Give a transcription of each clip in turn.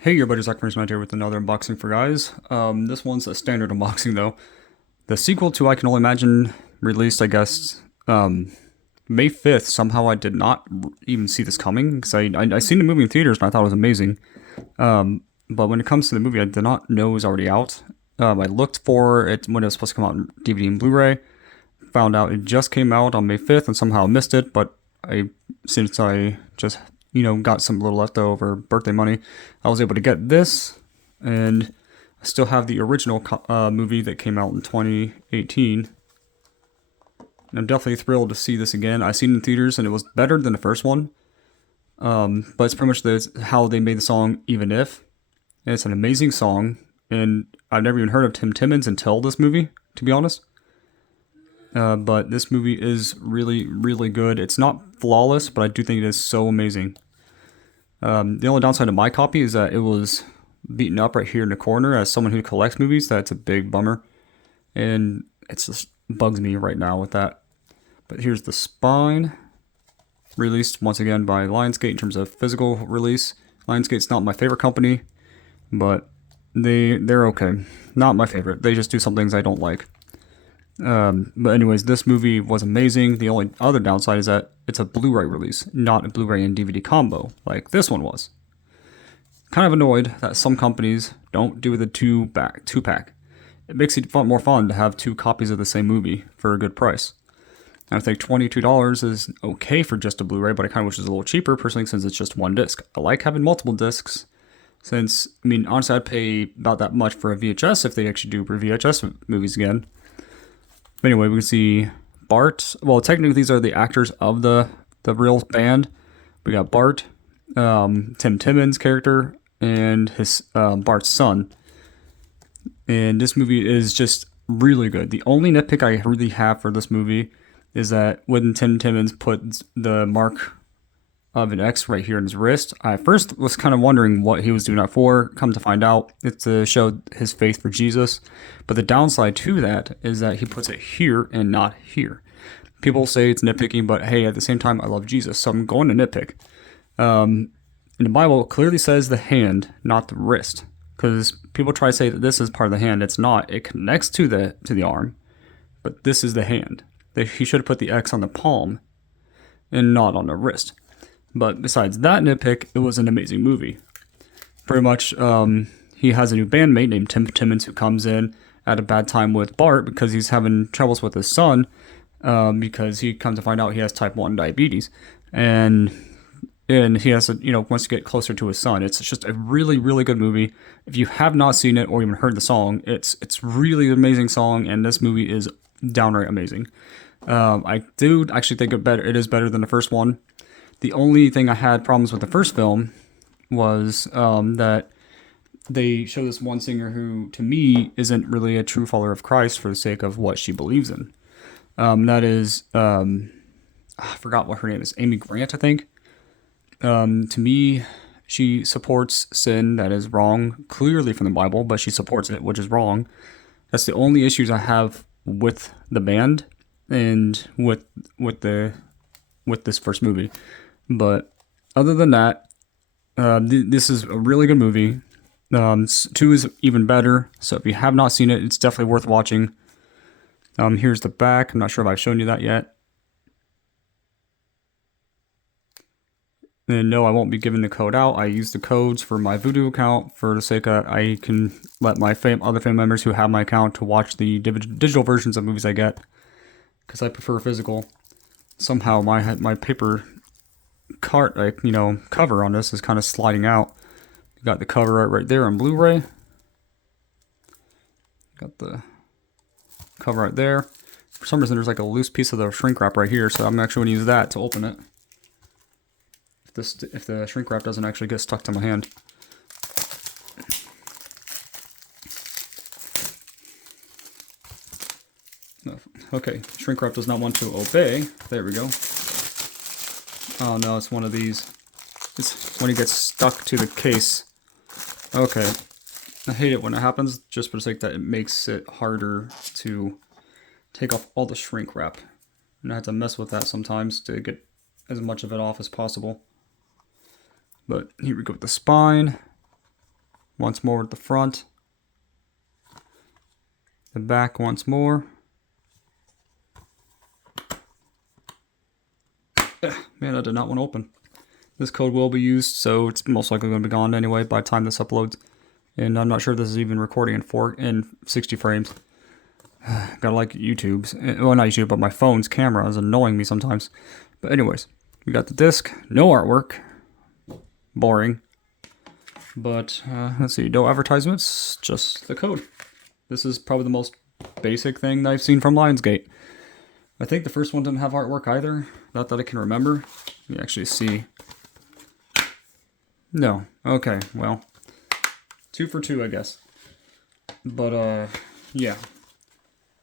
Hey, your buddy Zach Matt here with another unboxing for guys. This one's a standard unboxing though. The sequel to I Can Only Imagine released, I guess, May 5th. Somehow I did not even see this coming because I seen the movie in theaters and I thought it was amazing. But when it comes to the movie, I did not know it was already out. I looked for it when it was supposed to come out on DVD and Blu-ray. Found out it just came out on May 5th and somehow missed it. But since I just got some little leftover birthday money, I was able to get this, and I still have the original movie that came out in 2018. And I'm definitely thrilled to see this again. I seen it in theaters, and it was better than the first one. But it's pretty much how they made the song "Even If." And it's an amazing song, and I've never even heard of Tim Timmons until this movie, to be honest. But this movie is really, really good. It's not flawless, but I do think it is so amazing. The only downside to my copy is that it was beaten up right here in the corner. As someone who collects movies, that's a big bummer. And it just bugs me right now with that. But here's the spine. Released once again by Lionsgate in terms of physical release. Lionsgate's not my favorite company, but they're okay. Not my favorite. They just do some things I don't like. But anyways, this movie was amazing. The only other downside is that it's a Blu-ray release, not a Blu-ray and DVD combo like this one was. Kind of annoyed that some companies don't do the two-pack. It makes it more fun to have two copies of the same movie for a good price. And I think $22 is okay for just a Blu-ray, but I kind of wish it was a little cheaper personally since it's just one disc. I like having multiple discs since, honestly, I'd pay about that much for a VHS if they actually do VHS movies again. But anyway, we can see Bart. Well, technically, these are the actors of the real band. We got Bart, Tim Timmons' character, and his Bart's son. And this movie is just really good. The only nitpick I really have for this movie is that when Tim Timmons put the mark of an X right here in his wrist, I first was kind of wondering what he was doing that for. Come to find out, it's to show his faith for Jesus. But the downside to that is that he puts it here and not here. People say it's nitpicking, but hey, at the same time, I love Jesus, so I'm going to nitpick. In the Bible, it clearly says the hand, not the wrist, because people try to say that this is part of the hand. It's not. It connects to the arm, but this is the hand. He should have put the X on the palm and not on the wrist. But besides that nitpick, it was an amazing movie. Pretty much, he has a new bandmate named Tim Timmons who comes in at a bad time with Bart because he's having troubles with his son because he comes to find out he has type 1 diabetes. And he has to, wants to get closer to his son. It's just a really, really good movie. If you have not seen it or even heard the song, it's really an amazing song, and this movie is downright amazing. I do actually think it is better than the first one. The only thing I had problems with the first film was that they show this one singer who, to me, isn't really a true follower of Christ for the sake of what she believes in. That is, I forgot what her name is, Amy Grant, I think. To me, she supports sin that is wrong, clearly from the Bible, but she supports it, which is wrong. That's the only issues I have with the band and with this first movie. But other than that, this is a really good movie. 2 is even better. So if you have not seen it, it's definitely worth watching. Here's the back. I'm not sure if I've shown you that yet. And no, I won't be giving the code out. I use the codes for my Voodoo account for the sake of I can let my other family members who have my account to watch the digital versions of movies I get, because I prefer physical. Somehow my paper cover on this is kind of sliding out. You got the cover right there on Blu-ray. Got the cover right there. For some reason, there's like a loose piece of the shrink wrap right here, so I'm actually going to use that to open it. If the shrink wrap doesn't actually get stuck to my hand. Okay, shrink wrap does not want to obey. There we go. Oh no, it's one of these. It's when it gets stuck to the case. Okay. I hate it when it happens, just for the sake that it makes it harder to take off all the shrink wrap. And I have to mess with that sometimes to get as much of it off as possible. But here we go with the spine. once more at the front. The back once more. Man, I did not want to open. This code will be used, so it's most likely going to be gone anyway by the time this uploads. And I'm not sure if this is even recording in 60 frames. Gotta like YouTube's, well, not YouTube, but my phone's camera is annoying me sometimes. But anyways, we got the disc, no artwork, boring. But let's see, no advertisements, just the code. This is probably the most basic thing that I've seen from Lionsgate. I think the first one didn't have artwork either, not that I can remember. Let me actually see. No, okay, well, 2 for 2, I guess. But yeah.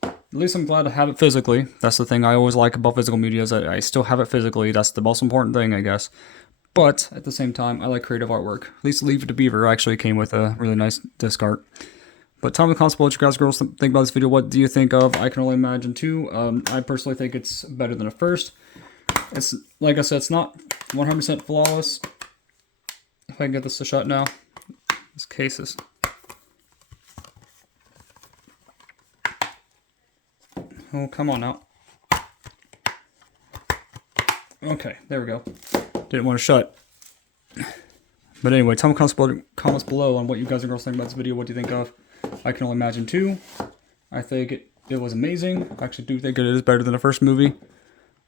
At least I'm glad to have it physically. That's the thing I always like about physical media, is that I still have it physically. That's the most important thing, I guess. But at the same time, I like creative artwork. At least Leave It to Beaver actually came with a really nice disc art. But tell me in the comments below what you guys girls think about this video. What do you think of I Can Only Imagine 2? I personally think it's better than the first. It's, like I said, it's not 100% flawless. If I can get this to shut now. This case is... Oh, come on now. Okay, there we go. Didn't want to shut. But anyway, tell me in the comments below on what you guys and girls think about this video. What do you think of I Can Only Imagine 2? I think it was amazing. I actually do think it is better than the first movie.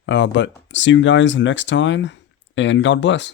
But see you guys next time, and God bless.